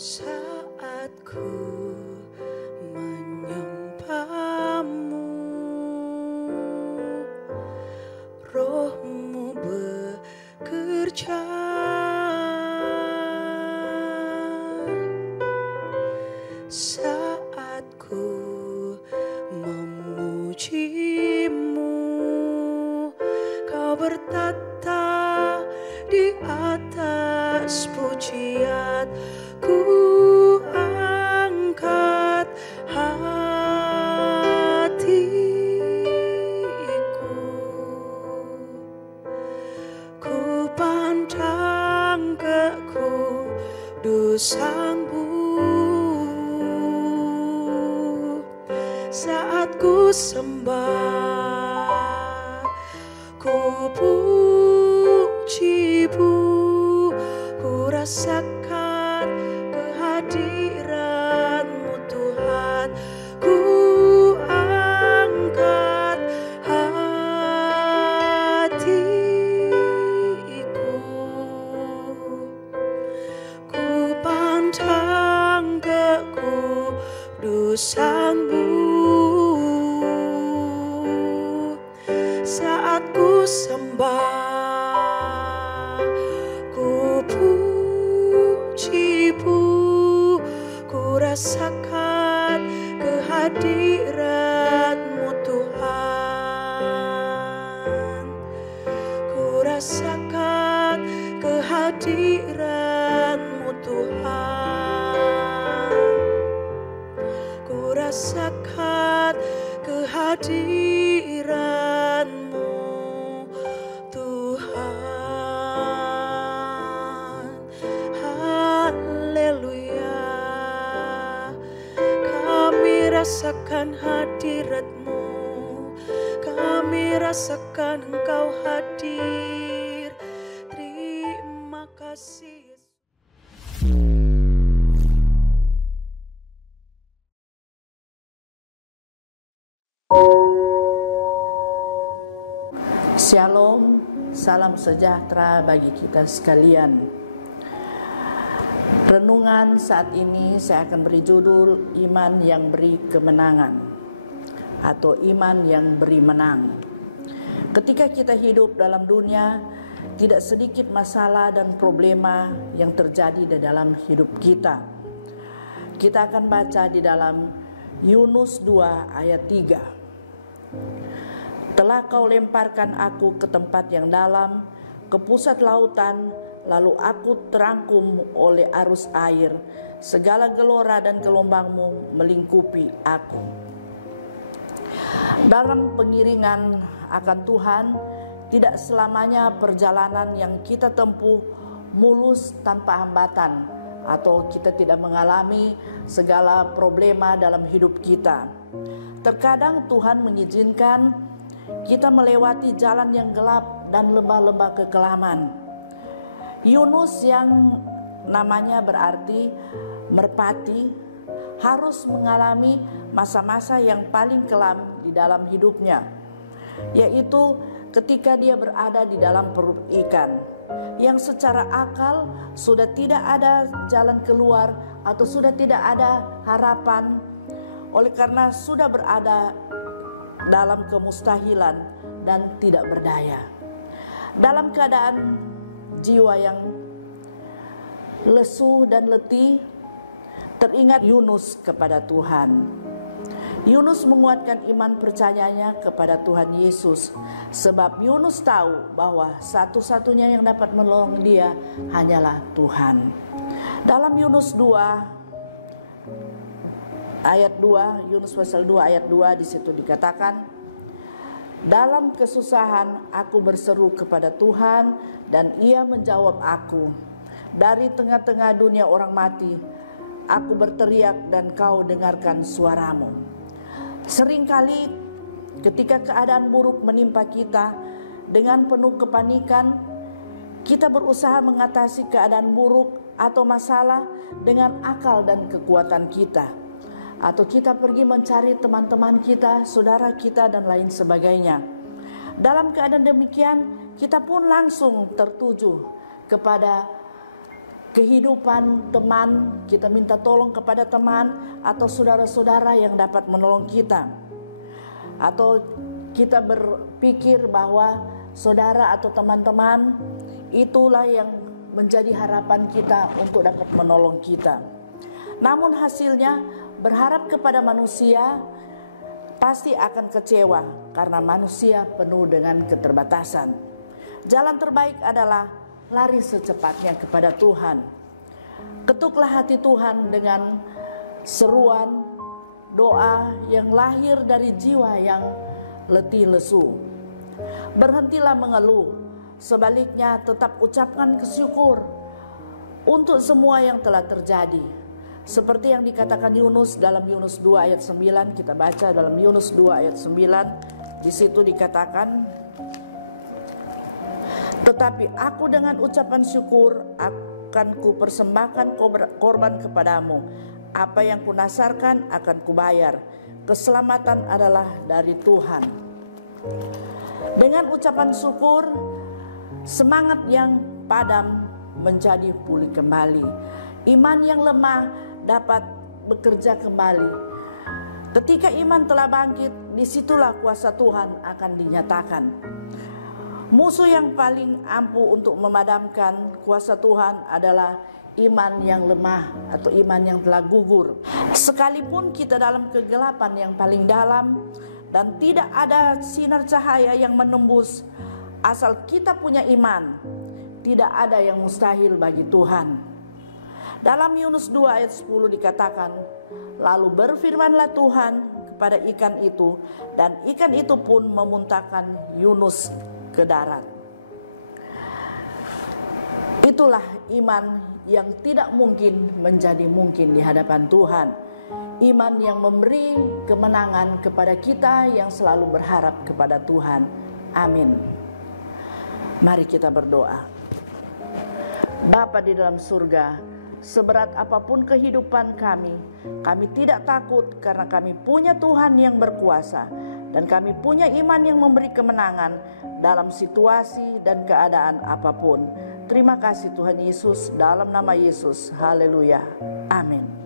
Saat ku menyembahmu, Rohmu bekerja. Saat ku memujimu, Kau bertata di atas pujian. Ku angkat hatiku, ku pandang ke kudusan-Mu. Saat ku sembah, ku puji-Mu, ku rasakan kehadiran-Mu Tuhan. Ku angkat hatiku, ku pandang ke kudusan-Mu. Saat ku sembah, ku puji-Mu, ku rasakan kehadiran-Mu Tuhan. Ku rasakan kehadiran-Mu Tuhan. Ku rasakan kehadiran-Mu Tuhan. Haleluya. Kami rasakan hadirat-Mu, kami rasakan Engkau hadir. Terima kasih. Shalom, salam sejahtera bagi kita sekalian. Renungan saat ini saya akan beri judul Iman yang beri kemenangan atau iman yang beri menang. Ketika kita hidup dalam dunia, tidak sedikit masalah dan problema yang terjadi di dalam hidup kita. Kita akan baca di dalam Yunus 2 ayat 3. Telah Kau lemparkan aku ke tempat yang dalam, ke pusat lautan, lalu aku terangkum oleh arus air. Segala gelora dan gelombang-Mu melingkupi aku. Dalam pengiringan akan Tuhan, tidak selamanya perjalanan yang kita tempuh mulus tanpa hambatan, atau kita tidak mengalami segala problema dalam hidup kita. Terkadang Tuhan mengizinkan kita melewati jalan yang gelap dan lembah-lembah kekelaman. Yunus yang namanya berarti merpati harus mengalami masa-masa yang paling kelam di dalam hidupnya, yaitu ketika dia berada di dalam perut ikan yang secara akal sudah tidak ada jalan keluar atau sudah tidak ada harapan, oleh karena sudah berada dalam kemustahilan dan tidak berdaya. Dalam keadaan jiwa yang lesu dan letih, teringat Yunus kepada Tuhan. Yunus menguatkan iman percayanya kepada Tuhan Yesus, sebab Yunus tahu bahwa satu-satunya yang dapat menolong dia hanyalah Tuhan. Dalam Yunus 2 ayat 2, Yunus pasal 2 ayat 2, di situ dikatakan, dalam kesusahan aku berseru kepada Tuhan dan Ia menjawab aku. Dari tengah-tengah dunia orang mati, aku berteriak dan Kau dengarkan suaramu. Seringkali ketika keadaan buruk menimpa kita, dengan penuh kepanikan, kita berusaha mengatasi keadaan buruk atau masalah dengan akal dan kekuatan kita. Atau kita pergi mencari teman-teman kita, saudara kita, dan lain sebagainya. Dalam keadaan demikian, kita pun langsung tertuju kepada kehidupan teman, kita minta tolong kepada teman atau saudara-saudara yang dapat menolong kita. Atau kita berpikir bahwa saudara atau teman-teman itulah yang menjadi harapan kita untuk dapat menolong kita. Namun hasilnya berharap kepada manusia pasti akan kecewa karena manusia penuh dengan keterbatasan. Jalan terbaik adalah lari secepatnya kepada Tuhan. Ketuklah hati Tuhan dengan seruan doa yang lahir dari jiwa yang letih lesu. Berhentilah mengeluh, sebaliknya tetap ucapkan bersyukur untuk semua yang telah terjadi. Seperti yang dikatakan Yunus dalam Yunus 2 ayat 9, kita baca dalam Yunus 2 ayat 9, di situ dikatakan, tetapi aku dengan ucapan syukur akan kupersembahkan korban kepadamu. Apa yang kunasarkan akan kubayar. Keselamatan adalah dari Tuhan. Dengan ucapan syukur, semangat yang padam menjadi pulih kembali. Iman yang lemah dapat bekerja kembali. Ketika iman telah bangkit, disitulah kuasa Tuhan akan dinyatakan. Musuh yang paling ampuh untuk memadamkan kuasa Tuhan adalah iman yang lemah atau iman yang telah gugur. Sekalipun kita dalam kegelapan yang paling dalam dan tidak ada sinar cahaya yang menembus, asal kita punya iman, tidak ada yang mustahil bagi Tuhan. Dalam Yunus 2 ayat 10 dikatakan, lalu berfirmanlah Tuhan kepada ikan itu, dan ikan itu pun memuntahkan Yunus ke darat. Itulah iman yang tidak mungkin menjadi mungkin di hadapan Tuhan. Iman yang memberi kemenangan kepada kita yang selalu berharap kepada Tuhan. Amin. Mari kita berdoa. Bapa di dalam surga, seberat apapun kehidupan kami tidak takut karena kami punya Tuhan yang berkuasa. Dan kami punya iman yang memberi kemenangan dalam situasi dan keadaan apapun. Terima kasih Tuhan Yesus, dalam nama Yesus. Haleluya. Amin.